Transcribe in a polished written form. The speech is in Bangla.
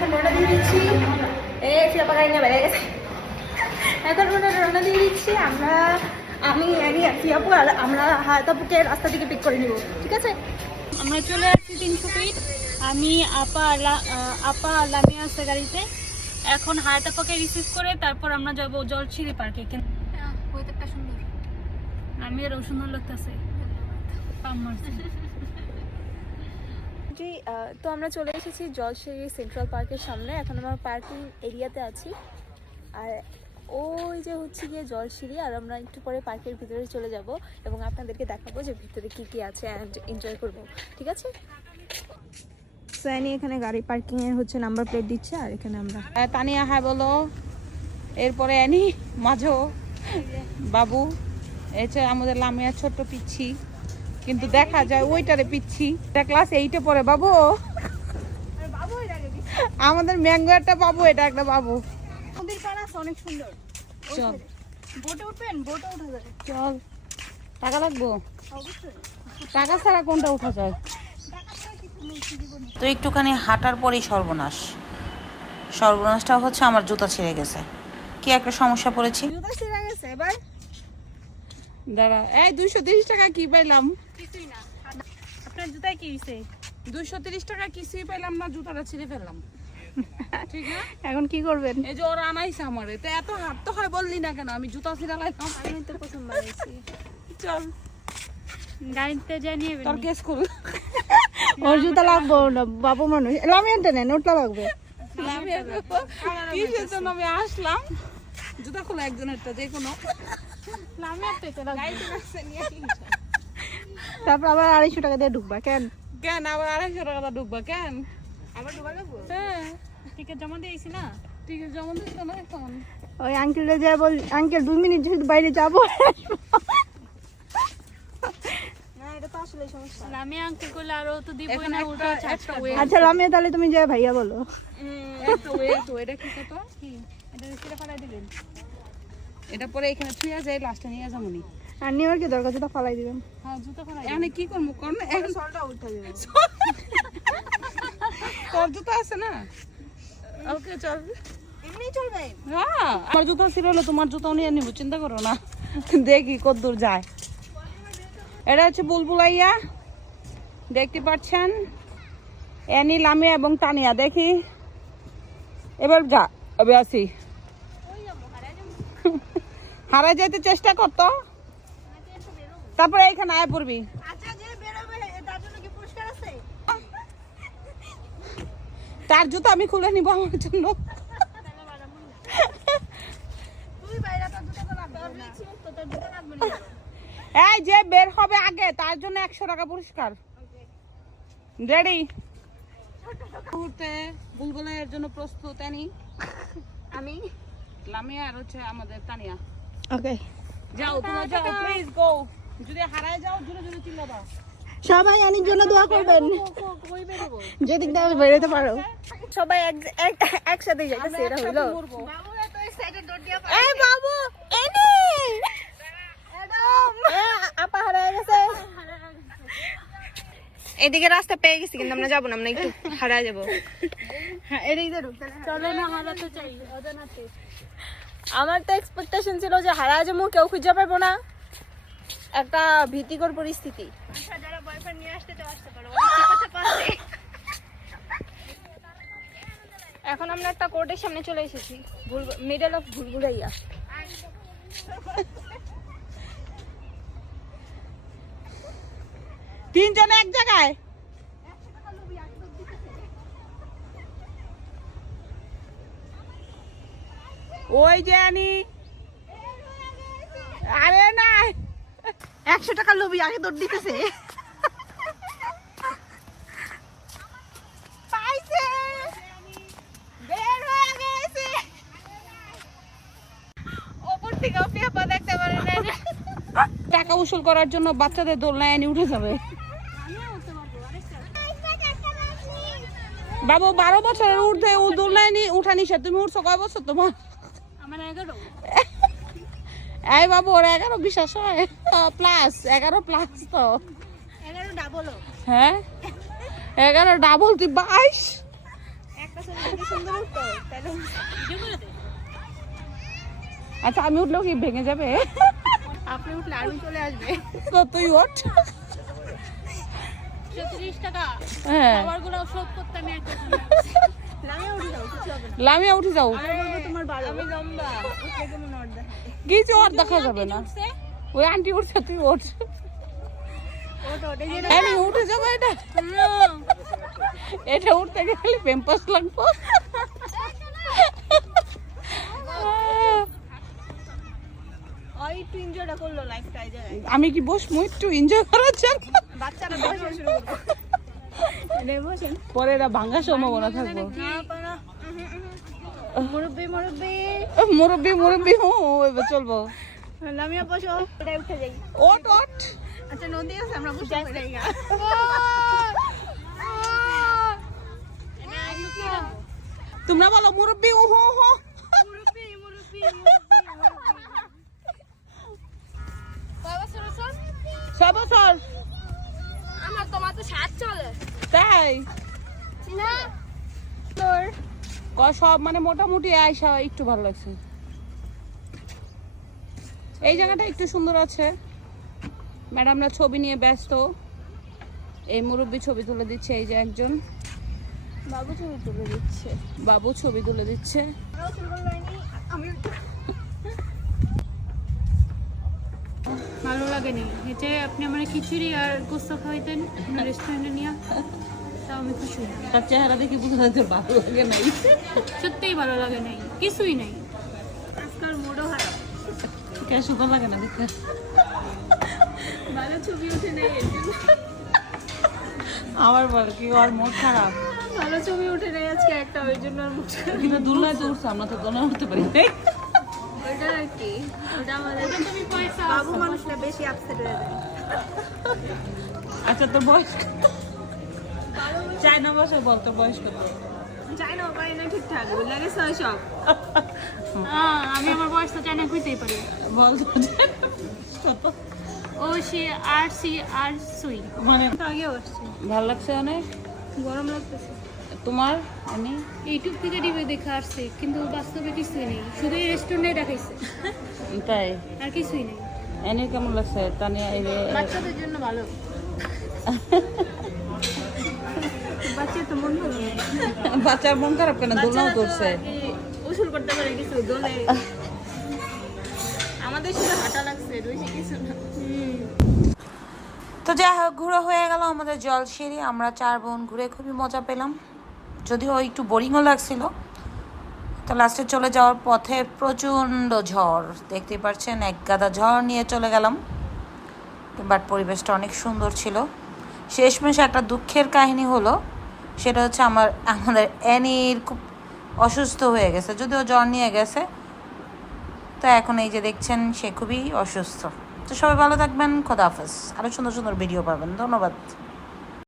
এখন রওনা দিয়ে দিচ্ছি। এখন রওনা দিয়ে দিচ্ছি আমি আপু আর আমরা হায়াতাপুকে রাস্তা থেকে পিক করে নিব, ঠিক আছে? আমরা চলে আসছি 300 ফিট। আমি আপা আর লামিয়া আছে গাড়িতে। এখন হায়াতাপাকে রিসিভ করে তারপর আমরা যাব জলছিরি পার্কে। ওয়েদারটা সুন্দর, আমি আরও সুন্দর লাগতেছে। তো আমরা চলে এসেছি জলশিরি সেন্ট্রাল পার্কের সামনে। এখন আমরা পার্কিং এরিয়াতে আছি, আর ওই যে হচ্ছে গিয়ে জলশিরি, আর আমরা একটু পরে পার্কের ভিতরে চলে যাব এবং আপনাদেরকে দেখাবো যে ভিতরে কি কি আছে অ্যান্ড এনজয় করব, ঠিক আছে? সানি এখানে গাড়ি পার্কিং এর হচ্ছে নাম্বার প্লেট দিচ্ছে, আর এখানে আমরা তানিয়া হাই বলো, এরপরে অ্যানি, মাঝো, বাবু, এছাড়া আমাদের লামিয়া ছোট্ট পিচ্ছি, কিন্তু দেখা যায় ওইটারে পিচ্ছি, এটা ক্লাস 8-এ পড়ে। বাবু, আমাদের ম্যাঙ্গো একটা বাবু, এটা একটা বাবু। নদীর পাড় আছে অনেক সুন্দর। চল বোটে উঠবেন? বোটে উঠা যায়। চল, টাকা লাগবো? অবশ্যই। টাকা ছাড়া কোনটা উঠা যায়? তো একটুখানি হাঁটার পরেই সর্বনাশটা হচ্ছে আমার জুতা ছিঁড়ে গেছে। কি একটা সমস্যা পড়েছি। জুতা ছিঁড়ে গেছে এবার। দাঁড়া, এই 230 টাকা কি পাইলাম? কিছুই না। আপনার জুতায় কি হইছে? 230 টাকা কিছুই পাইলাম না, জুতাটা ছিঁড়ে ফেললাম। ঠিক না? এখন কি করবেন? এই যে ওরা আনাইছে আমারে, তো এত হাঁটতে হয় বললি না কেন? আমি জুতা ছিঁড়া লাইলাম। আমি তো প্রথমবার আইছি। চল, গাড়িতে জানিয়ে তোর কেস খুল। ওর জুতা লাগবো না, বাবু মানুষ। লামিয়ানটা নেন, ওটা লাগবে। কিসের জন্য আমি আসলাম? জুতা খোলা একজনেরটা, যে কোনো। তারপর আবার 250 টাকা দিয়ে ঢুকবা কেন? কেন আবার 250 টাকা ঢুকবা কেন? আবার ঢুকা লাগবো? হ্যাঁ, টিকিট জমা দিয়েছি না। টিকিট জমা দিতে না এখন। ওই আঙ্কেলটা যা বল, আঙ্কেল 2 মিনিট যদি বাইরে যাবো। না, এটা তো আসলে সমস্যা। লামিয়া আঙ্কেল কইলে আরো তো দিবই না, উল্টো ছাড়তে। আচ্ছা লামিয়া, তাহলে তুমি যা ভাইয়া বলো। একটু ওয়েট, এটা কি কত? কি এটা রিসিটা ফালাই দিবেন? এটা পরে এখানে ছুঁয়া যায়, লাস্টে নিয়ে যাবনি। আর নেওয়ার কি দরকার, জুতা ফালাই দিবেন। হ্যাঁ, জুতা ফালাই। এখানে কি করবো? কোন এখন সলটা উঠে দিবেন। তোর জুতা আছে না? ওকে, চল। এমনি চলবে? হ্যাঁ, আমার জুতা ছিল হলো, তোমার জুতাও নিয়ে নিব, চিন্তা করো না। দেখি কতদূর যায়। এটা হচ্ছে বুলবুলাইয়া, দেখতে পাচ্ছেন। অ্যানি, লামিয়া এবং তানিয়া। দেখি এবার যা, এবার আসি। হারাই যাইতে চেষ্টা করতো, তারপরে এইখানে আয় পড়বি। আচ্ছা, যে বের হবে তার জন্য কি পুরস্কার আছে? তার জুতা আমি খুলে নিব আমার জন্য। তুই বাইরে, তোর জুতা তো লাগবে না। তোর জুতা লাগবে না। এই যে বের হবে আগে, তার জন্য 100 টাকা পুরস্কার। রেডি? মুহূর্তে বুলবুলের জন্য প্রস্তুত অ্যানি, আমি, লামিয়া আর হচ্ছে আমাদের তানিয়া। ওকে, যাও, তোমরা যাও, প্লিজ গো। যদি হারায় যাও, জোরে জোরে চিল্লাবা। সবাই আনির জন্য দোয়া করবেন, যেদিক দিয়ে বেরোতে পারো। সবাই একসাথে যাইতেছে, এটা হইলো। এই বাবু, এনি আপা হারায় গেছে। এদিকে রাস্তা পেয়ে গেছি, কিন্তু আমরা যাবো না, আমরা একটু হারায় যাবো। হ্যাঁ, এদিকে চলো না, হারাতে চাই অজানাতে। আমার তো এক্সপেকটেশন ছিল যে হারায় যাবো, কেউ খুঁজে পাবো না, একটা ভীতিকর পরিস্থিতি। যারা বয়ফ্রেন্ড নিয়ে আসতে চাও আসতে পারো। এখন আমরা একটা কোর্টের সামনে চলে এসেছি, মিডল অফ ভুলভুলাইয়া। তিনজন এক জায়গায়। ওই যে আনি, আরে না, 100 টাকা লোভি আগে দৌড় দিতেছে। পাইছে, বের হয়ে গেছে। ওপর থেকে অপিয়া দেখতে পারে না। টাকা উসুল করার জন্য বাচ্চাদের দোলনায় আনি উঠে যাবে। বাবু 12 বছরের ঊর্ধ্বে দোলনায় উঠা নিষেধ। তুমি উঠছো কয় বছর তোমার? আমার 11। এই বাবু, ওর 11 বিশ্বাস হয়? প্লাস 11 প্লাস তো 11 ডাবল। হ্যাঁ, 11 ডাবল, তুই 22। একটা আচ্ছা আমি উঠলেও কি ভেঙে যাবে? আপনি উঠলে আরো চলে আসবে। তো তুই ওঠ। 34 টাকা হ্যাঁ খাবারগুলো সব করতে আমি একটা লামিয়া উঠে যাও, কিছু হবে না। লামিয়া উঠে যাও। আমি বলবো তোমার বাড়ি, আমি লম্বা, উঠলে কেমন নড় দেখায়। কিছু আর দেখা যাবে না। ওই আন্টি উঠছে, তুই ওঠ। ওটা ওটা যে আমি উঠে যাবো। এটা উঠতে গেলে পেম্পাস লাগবো। ওই একটু এনজয়টা করলো লাইফটা এই জায়গায়। আমি কি বসবো একটু এনজয় করার জন্য? বাচ্চারা বসে শুরু করবে। এনে বসেন। পরে এরা ভাঙার সম্ভাবনা থাকবো। না পারা। মুরব্বি মুরব্বি মুরব্বি মুরব্বি এবার চলবো। লামিয়া বসো, ওটাই উঠে যাই। ওঠ ওঠ। আচ্ছা নদী আছে, আমরা বসে যাই গা। তোমরা বলো মুরব্বি ও হো হো। মুরব্বি মুরব্বি বাবা সরসর 6 বছর। আমার তো মাত্র 7 চলে। তাই না তোর সব মানে মোটামুটি আয়সা একটু ভালো লাগছে। এই জায়গাটা একটু সুন্দর আছে। ম্যাডামরা ছবি নিয়ে ব্যস্ত। এই মুরব্বি ছবি তুলে দিচ্ছে। এই যে একজন বাবু ছবি তুলে দিচ্ছে। বাবু ছবি তুলে দিচ্ছে। আমি ভালো লাগেনি এতে আপনি আমার খিচুড়ি আর গোস্ত খাওয়াইতেন রেস্টুরেন্টে নিয়ে, তাও আমি খুশি। তার চেহারা দেখে বুঝা যাচ্ছে ভালো লাগে নাই। সত্যিই ভালো লাগে নাই, কিছুই নাই। আজকাল মুডও খারাপ, কেন সুন্দর লাগে না দেখতে? ভালো ছবি ওঠে নাই এর জন্য। আবার বল কি ওর মুড খারাপ? ভালো ছবি ওঠে নাই আজকে একটা, ওই জন্য আর মুড খারাপ। কিন্তু দুলনায় তো উঠছে, আমরা তো দোলনায় উঠতে পারি নাই। ওইটা আর কি, ওটা আমাদের তুমি পয়সা বাবু মানুষটা বেশি আপসেট হয়ে যায়। আচ্ছা তোর বয়স চায়না বসে বল, তোর বয়স কত? যাই না পারি না ঠিকঠাক, বুঝলা গেছে সব। আমি আমার বয়স তো জানা কইতেই পারি। বল তো কত? ও সে আর সি আর সুই মানে আগে উঠছে। ভালো লাগছে অনেক? গরম লাগতেছে। তোমার? আমি ইউটিউব থেকে রিভিউ দেখে আসছে, কিন্তু বাস্তবে কিছুই নেই, শুধু এই রেস্টুরেন্টে দেখাইছে, তাই আর কিছুই নেই। এনে কেমন লাগছে? তানিয়া বাচ্চাদের জন্য ভালো। বাচ্চা তো মন ভালো নেই। বাচ্চার মন খারাপ কেন? দোলনাও করছে। উসুল করতে পারে কিছু দোলে। আমাদের শুধু হাঁটা লাগছে, বেশি কিছু না। তো যাই হোক, ঘুরে হয়ে গেল আমাদের জলসিঁড়ি। আমরা 4 বোন ঘুরে খুবই মজা পেলাম, যদিও একটু বোরিংও লাগছিল। তো লাস্টে চলে যাওয়ার পথে প্রচণ্ড ঝড়, দেখতেই পাচ্ছেন, এক গাদা ঝড় নিয়ে চলে গেলাম। বাট পরিবেশটা অনেক সুন্দর ছিল। শেষমেশ একটা দুঃখের কাহিনী হলো, সেটা হচ্ছে আমাদের অ্যানির খুব অসুস্থ হয়ে গেছে, যদিও জ্বর নিয়ে গেছে। তো এখন এই যে দেখছেন, সে খুবই অসুস্থ। তো সবাই ভালো থাকবেন, খোদা হাফেজ। আরও সুন্দর সুন্দর ভিডিও পাবেন। ধন্যবাদ।